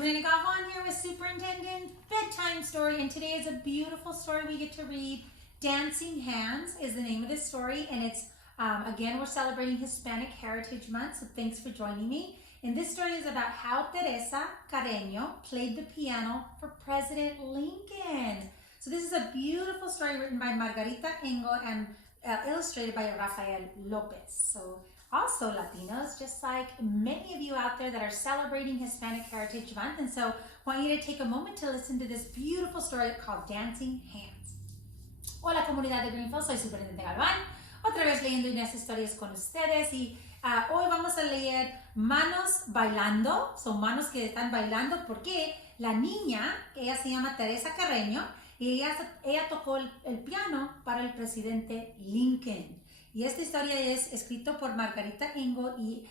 Superintendent Gavon here with Superintendent Bedtime Story, and today is a beautiful story we get to read. Dancing Hands is the name of this story, and it's, again, we're celebrating Hispanic Heritage Month, so thanks for joining me. And this story is about how Teresa Carreño played the piano for President Lincoln. So this is a beautiful story written by Margarita Engo and illustrated by Rafael Lopez. So also Latinos, just like many of you out there that are celebrating Hispanic Heritage Month. And so I want you to take a moment to listen to this beautiful story called Dancing Hands. Hola comunidad de Greenfield, soy Superintendente Galván. Otra vez leyendo unas historias con ustedes y hoy vamos a leer Manos Bailando. Son manos que están bailando porque la niña, que ella se llama Teresa Carreño, y ella tocó el piano para el presidente Lincoln. Y esta historia es escrito por Margarita Engo y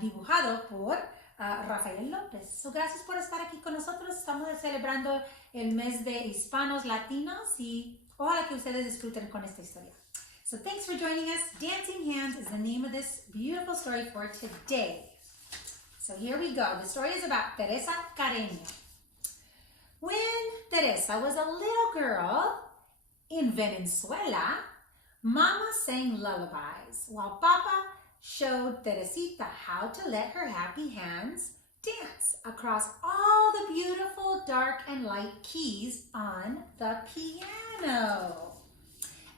dibujado por Rafael López. So, gracias por estar aquí con nosotros. Estamos celebrando el mes de hispanos latinos y ojalá que ustedes disfruten con esta historia. So thanks for joining us. Dancing Hands is the name of this beautiful story for today. So here we go. The story is about Teresa Carreño. When Teresa was a little girl in Venezuela, Mama sang lullabies while Papa showed Teresita how to let her happy hands dance across all the beautiful dark and light keys on the piano.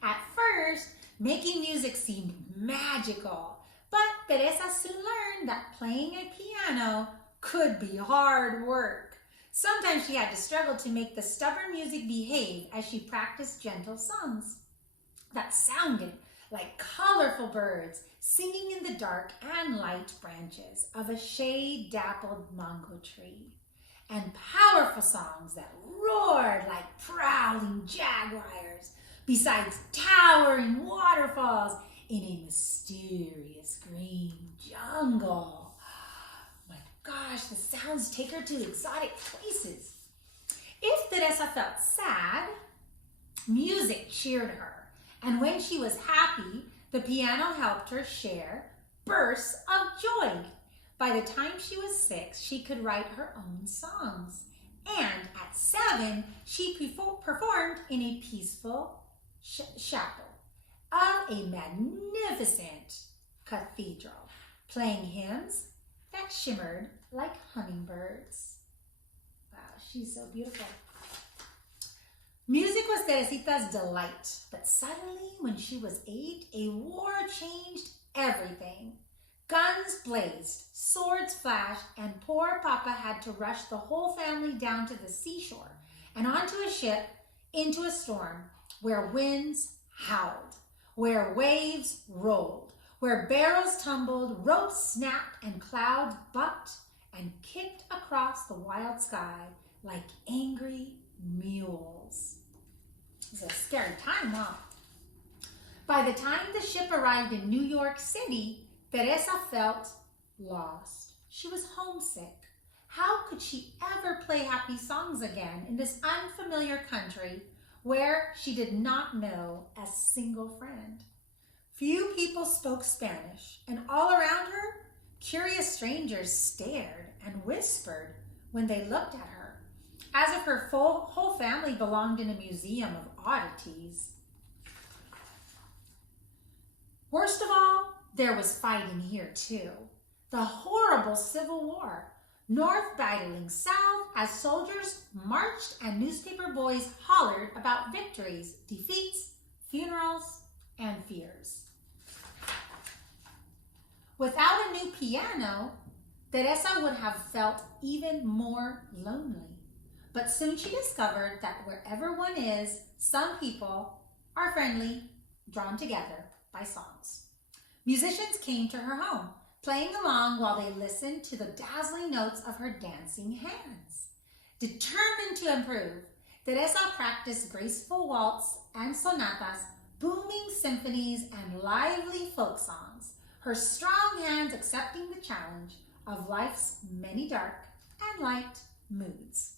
At first, making music seemed magical, but Teresa soon learned that playing a piano could be hard work. Sometimes she had to struggle to make the stubborn music behave as she practiced gentle songs that sounded like colorful birds singing in the dark and light branches of a shade-dappled mango tree, and powerful songs that roared like prowling jaguars besides towering waterfalls in a mysterious green jungle. My gosh, the sounds take her to exotic places. If Teresa felt sad, music cheered her. And when she was happy, the piano helped her share bursts of joy. By the time she was 6, she could write her own songs. And at 7, she performed in a peaceful chapel of a magnificent cathedral, playing hymns that shimmered like hummingbirds. Wow, she's so beautiful. Music was Teresita's delight, but suddenly when she was 8, a war changed everything. Guns blazed, swords flashed, and poor Papa had to rush the whole family down to the seashore and onto a ship into a storm where winds howled, where waves rolled, where barrels tumbled, ropes snapped, and clouds bucked and kicked across the wild sky like angry mules. It was a scary time, huh? By the time the ship arrived in New York City, Teresa felt lost. She was homesick. How could she ever play happy songs again in this unfamiliar country where she did not know a single friend? Few people spoke Spanish, and all around her, curious strangers stared and whispered when they looked at her, as if her whole family belonged in a museum of oddities. Worst of all, there was fighting here too. The horrible Civil War, North battling South as soldiers marched and newspaper boys hollered about victories, defeats, funerals, and fears. Without a new piano, Teresa would have felt even more lonely. But soon she discovered that wherever one is, some people are friendly, drawn together by songs. Musicians came to her home, playing along while they listened to the dazzling notes of her dancing hands. Determined to improve, Teresa practiced graceful waltz and sonatas, booming symphonies, and lively folk songs, her strong hands accepting the challenge of life's many dark and light moods.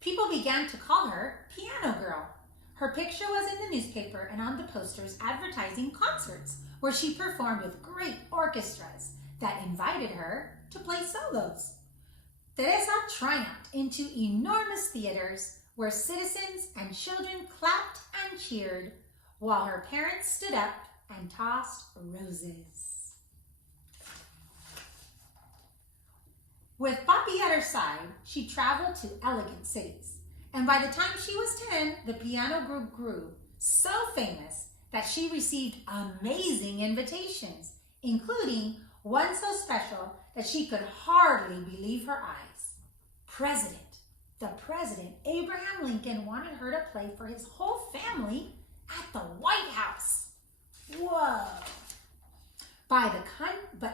People began to call her Piano Girl. Her picture was in the newspaper and on the posters advertising concerts where she performed with great orchestras that invited her to play solos. Teresa triumphed into enormous theaters where citizens and children clapped and cheered while her parents stood up and tossed roses. With Papi at her side, she traveled to elegant cities, and by the time she was 10, the piano group grew so famous that she received amazing invitations, including one so special that she could hardly believe her eyes. The President, Abraham Lincoln, wanted her to play for his whole family at the White House. Whoa! But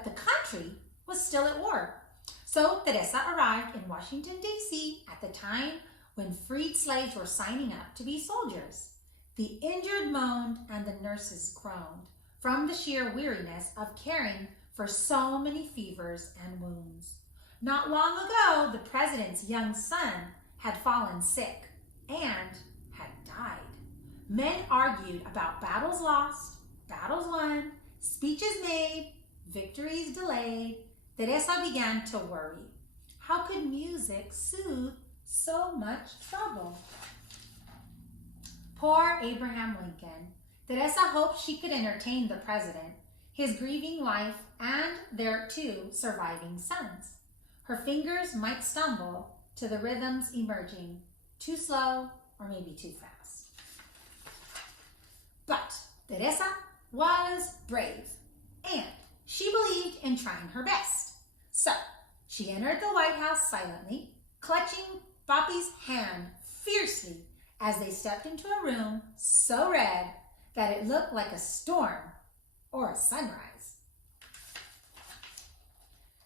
the country was still at war. So Teresa arrived in Washington, D.C. at the time when freed slaves were signing up to be soldiers. The injured moaned and the nurses groaned from the sheer weariness of caring for so many fevers and wounds. Not long ago, the president's young son had fallen sick and had died. Men argued about battles lost, battles won, speeches made, victories delayed. Teresa began to worry. How could music soothe so much trouble? Poor Abraham Lincoln. Teresa hoped she could entertain the president, his grieving wife, and their 2 surviving sons. Her fingers might stumble to the rhythms emerging, too slow or maybe too fast. But Teresa was brave, and she believed in trying her best. So she entered the White House silently, clutching Papi's hand fiercely as they stepped into a room so red that it looked like a storm or a sunrise.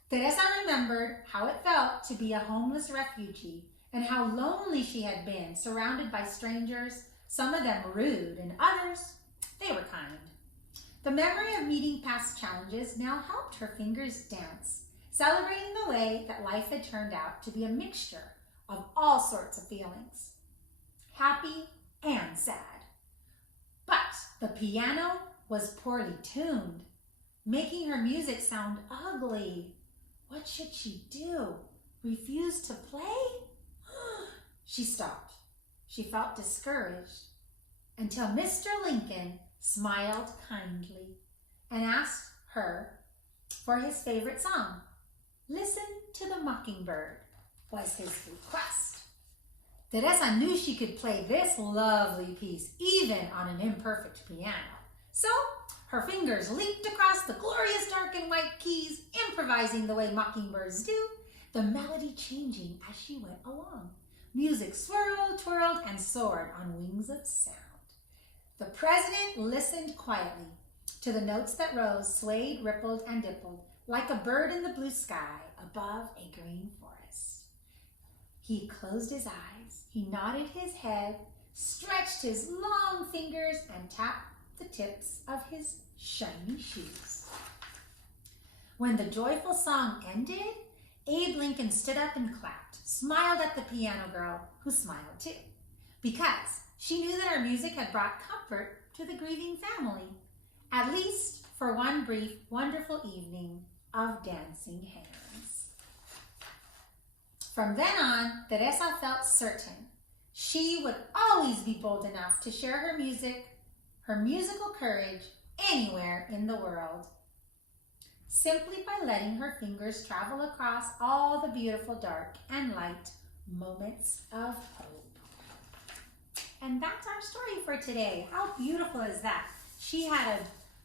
Teresa remembered how it felt to be a homeless refugee and how lonely she had been, surrounded by strangers, some of them rude and others, they were kind. The memory of meeting past challenges now helped her fingers dance, celebrating the way that life had turned out to be a mixture of all sorts of feelings, happy and sad. But the piano was poorly tuned, making her music sound ugly. What should she do? Refuse to play? She stopped. She felt discouraged until Mr. Lincoln smiled kindly and asked her for his favorite song. Listen to the Mockingbird was his request. Teresa knew she could play this lovely piece even on an imperfect piano. So her fingers leaped across the glorious dark and white keys, improvising the way mockingbirds do, the melody changing as she went along. Music swirled, twirled, and soared on wings of sound. The president listened quietly to the notes that rose, swayed, rippled, and dimpled, like a bird in the blue sky above a green forest. He closed his eyes, he nodded his head, stretched his long fingers, and tapped the tips of his shiny shoes. When the joyful song ended, Abe Lincoln stood up and clapped, smiled at the piano girl, who smiled too, because she knew that her music had brought comfort to the grieving family, at least for one brief, wonderful evening of dancing hands. From then on, Teresa felt certain she would always be bold enough to share her music, her musical courage, anywhere in the world, simply by letting her fingers travel across all the beautiful dark and light moments of hope. And that's our story for today. How beautiful is that? She had a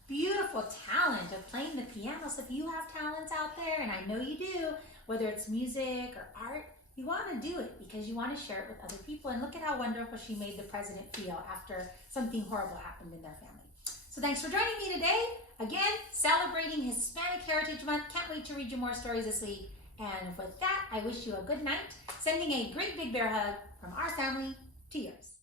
beautiful talent of playing the piano. So if you have talents out there, and I know you do, whether it's music or art, you want to do it because you want to share it with other people. And look at how wonderful she made the president feel after something horrible happened in their family. So thanks for joining me today. Again, celebrating Hispanic Heritage Month. Can't wait to read you more stories this week. And with that, I wish you a good night. Sending a great big bear hug from our family to yours.